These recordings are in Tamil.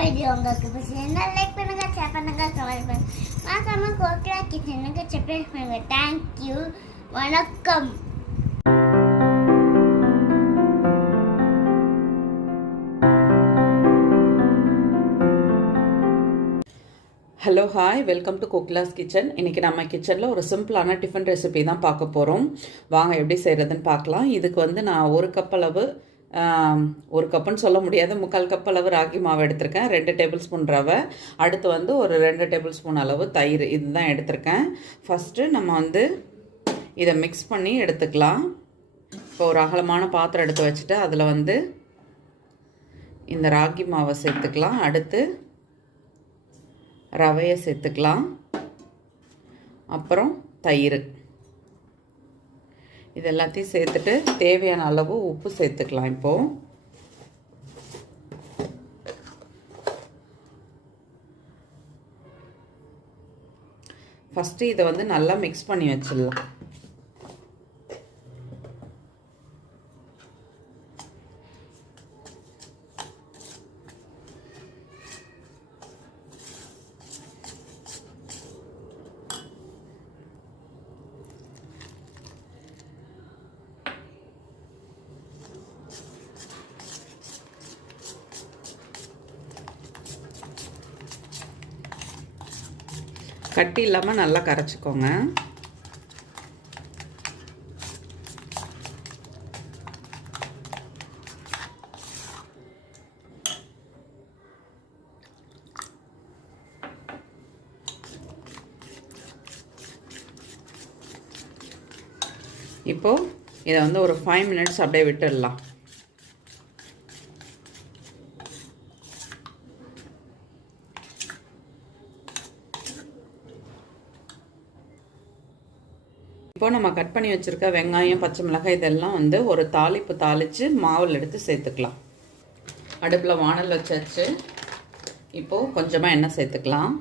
வீடியோ உங்களுக்கு பிடிச்சிருந்தா லைக் பண்ணுங்க, ஷேர் பண்ணுங்க, கமெண்ட் பண்ணுங்க. மறக்காம கோகிலா கிச்சனுக்கு சப்ஸ்கிரைப் பண்ணுங்க. தேங்க்யூ, வணக்கம். Hello hi, welcome to Kokila's kitchen. இன்றைக்கி நம்ம கிச்சனில் ஒரு சிம்பிளான டிஃபன் ரெசிபி தான் பார்க்க போகிறோம். வாங்க எப்படி செய்கிறதுன்னு பார்க்கலாம். இதுக்கு வந்து நான் ஒரு கப் அளவு, ஒரு கப்புன்னு சொல்ல முடியாது, 3/4 கப் அளவு ராகி மாவு எடுத்திருக்கேன். 2 டேபிள் ஸ்பூன் ரவை, அடுத்து வந்து ஒரு 2 டேபிள் ஸ்பூன் அளவு தயிர், இதுதான் எடுத்திருக்கேன். ஃபஸ்ட்டு நம்ம வந்து இதை மிக்ஸ் பண்ணி எடுத்துக்கலாம். இப்போ ஒரு அகலமான பாத்திரம் எடுத்து வச்சுட்டு அதில் வந்து இந்த ராகி மாவை சேர்த்துக்கலாம். அடுத்து ரவையை சேர்த்துக்கலாம். அப்புறம் தயிர், இது எல்லாத்தையும் சேர்த்துட்டு தேவையான அளவு உப்பு சேர்த்துக்கலாம். இப்போது ஃபஸ்ட்டு இதை வந்து நல்லா மிக்ஸ் பண்ணி வச்சிடலாம். கட்டி இல்லாமல் நல்லா கரைச்சிக்கோங்க. இப்போது இதை வந்து ஒரு 5 மினிட்ஸ் அப்படியே விட்டுடலாம். இப்போ நம்ம கட் பண்ணி வச்சுருக்க வெங்காயம், பச்சை மிளகாய் இதெல்லாம் வந்து ஒரு தாளிப்பு தாளித்து மாவில் எடுத்து சேர்த்துக்கலாம். அடுப்பில் வானல் வச்சாச்சு. இப்போது கொஞ்சமாக எண்ணெய் சேர்த்துக்கலாம்.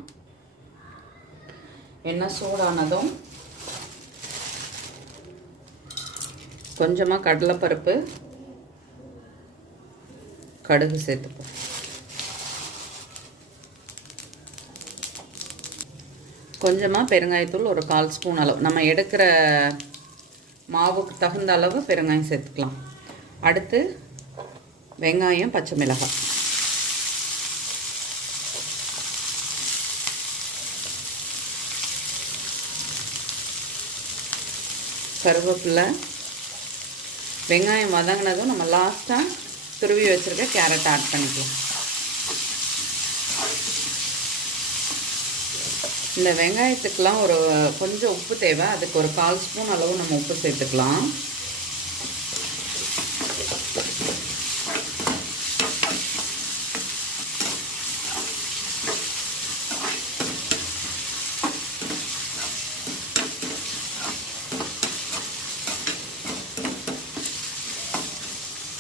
எண்ணெய் சூடானதும் கொஞ்சமாக கடலைப்பருப்பு, கடுகு சேர்த்துப்போம். கொஞ்சமாக பெருங்காயத்தூள் ஒரு 1/4 ஸ்பூன் அளவு, நம்ம எடுக்கிற மாவுக்கு தகுந்த அளவு பெருங்காயம் சேர்த்துக்கலாம். அடுத்து வெங்காயம், பச்சை மிளகாய், கருவேப்பிலை. வெங்காயம் வதங்கினதும் நம்ம லாஸ்ட்டாக துருவி வச்சுருக்க கேரட் ஆட் பண்ணிக்கலாம். இந்த வெங்காயத்துக்கெலாம் ஒரு கொஞ்சம் உப்பு தேவை, அதுக்கு ஒரு 1/4 ஸ்பூன் அளவு நம்ம உப்பு சேர்த்துக்கலாம்.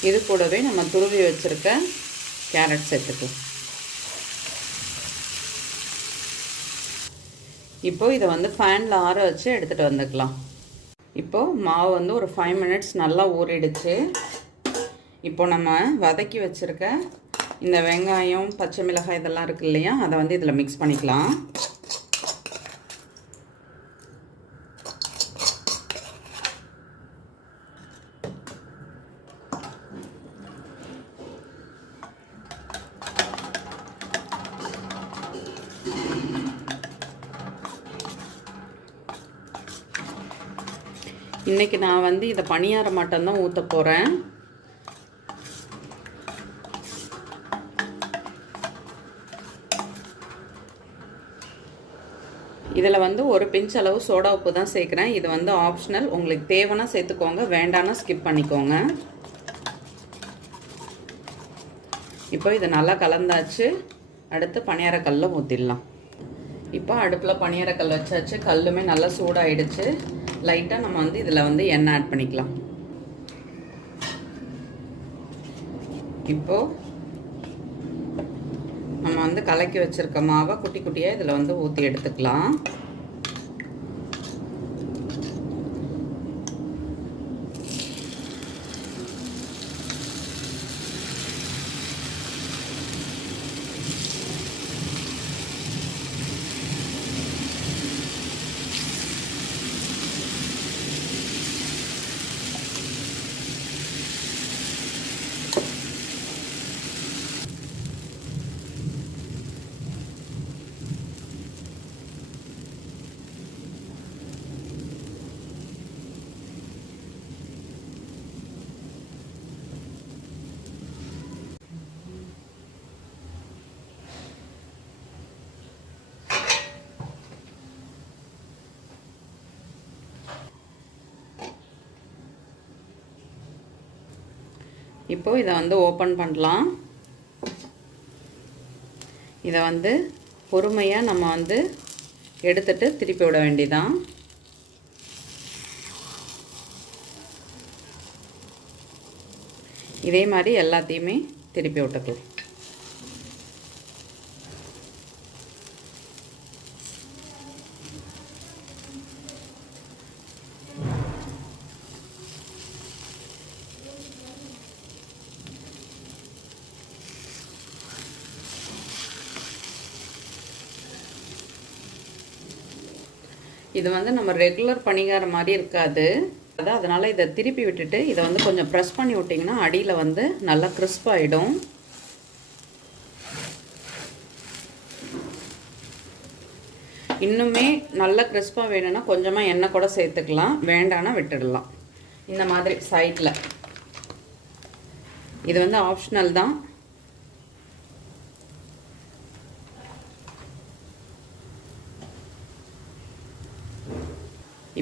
இது கூடவே நம்ம துருவி வச்சுருக்க கேரட் சேர்த்துக்கலாம். இப்போது இதை வந்து ஃபேனில் ஆற வச்சு எடுத்துகிட்டு வந்துக்கலாம். இப்போது மாவு வந்து ஒரு 5 மினிட்ஸ் நல்லா ஊறிடுச்சு. இப்போது நம்ம வதக்கி வச்சுருக்க இந்த வெங்காயம், பச்சை மிளகாய் இதெல்லாம் இருக்குது இல்லையா, அதை வந்து இதில் மிக்ஸ் பண்ணிக்கலாம். இன்றைக்கி நான் வந்து இதை பணியார மட்டும்தான் ஊற்ற போகிறேன். இதில் வந்து ஒரு பிஞ்ச் அளவு சோடா உப்பு தான் சேர்க்குறேன். இது வந்து ஆப்ஷனல், உங்களுக்கு தேவைன்னா சேர்த்துக்கோங்க, வேண்டான்னா ஸ்கிப் பண்ணிக்கோங்க. இப்போ இது நல்லா கலந்தாச்சு. அடுத்து பணியாரக்கல்லில் ஊற்றிடலாம். இப்போ அடுப்பில் பணியாரக்கல் வச்சாச்சு. கல்லுமே நல்லா சூடாகிடுச்சு. லைட்டாக நம்ம வந்து இதில் வந்து எண்ணெய் ஆட் பண்ணிக்கலாம். இப்போது நம்ம வந்து கலக்கி வச்சுருக்க மாவை குட்டி குட்டியாக இதில் வந்து ஊற்றி எடுத்துக்கலாம். இப்போது இதை வந்து ஓப்பன் பண்ணலாம். இதை வந்து பொறுமையாக நம்ம வந்து எடுத்துட்டு திருப்பி விட வேண்டியதான். இதே மாதிரி எல்லாத்தையுமே திருப்பி விட்டுக்கலாம். இது வந்து நம்ம ரெகுலர் பணிகாரம் மாதிரி இருக்காது. அதனால் இதை திருப்பி விட்டுட்டு இதை வந்து கொஞ்சம் ப்ரெஸ் பண்ணி விட்டிங்கன்னா அடியில் வந்து நல்லா கிறிஸ்ப் ஆகிடும். இன்னுமே நல்லா கிறிஸ்பாக வேணும்னா கொஞ்சமாக எண்ணெய் கூட சேர்த்துக்கலாம், வேண்டானா விட்டுடலாம். இந்த மாதிரி சைடில் இது வந்து ஆப்ஷனல் தான்.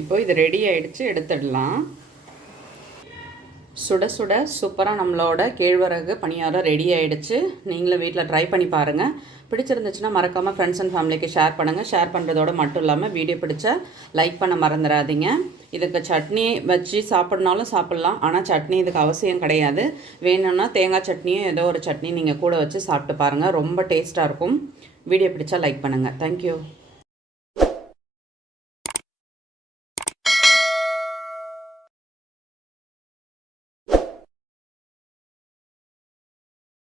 இப்போ இது ரெடி ஆகிடுச்சு, எடுத்துடலாம். சுட சுட சூப்பராக நம்மளோட கேழ்வரகு பணியாரம் ரெடி ஆகிடுச்சு. நீங்களும் வீட்டில் ட்ரை பண்ணி பாருங்கள். பிடிச்சிருந்துச்சுன்னா மறக்காமல் ஃப்ரெண்ட்ஸ் அண்ட் ஃபேமிலிக்கு ஷேர் பண்ணுங்கள். ஷேர் பண்ணுறதோடு மட்டும் இல்லாமல் வீடியோ பிடிச்சா லைக் பண்ண மறந்துடாதீங்க. இதுக்கு சட்னி வச்சு சாப்பிட்னாலும் சாப்பிட்லாம், ஆனால் சட்னி இதுக்கு அவசியம் கிடையாது. வேணும்னா தேங்காய் சட்னியும் ஏதோ ஒரு சட்னி நீங்கள் கூட வச்சு சாப்பிட்டு பாருங்கள், ரொம்ப டேஸ்ட்டாக இருக்கும். வீடியோ பிடிச்சா லைக் பண்ணுங்கள். தேங்க்யூ.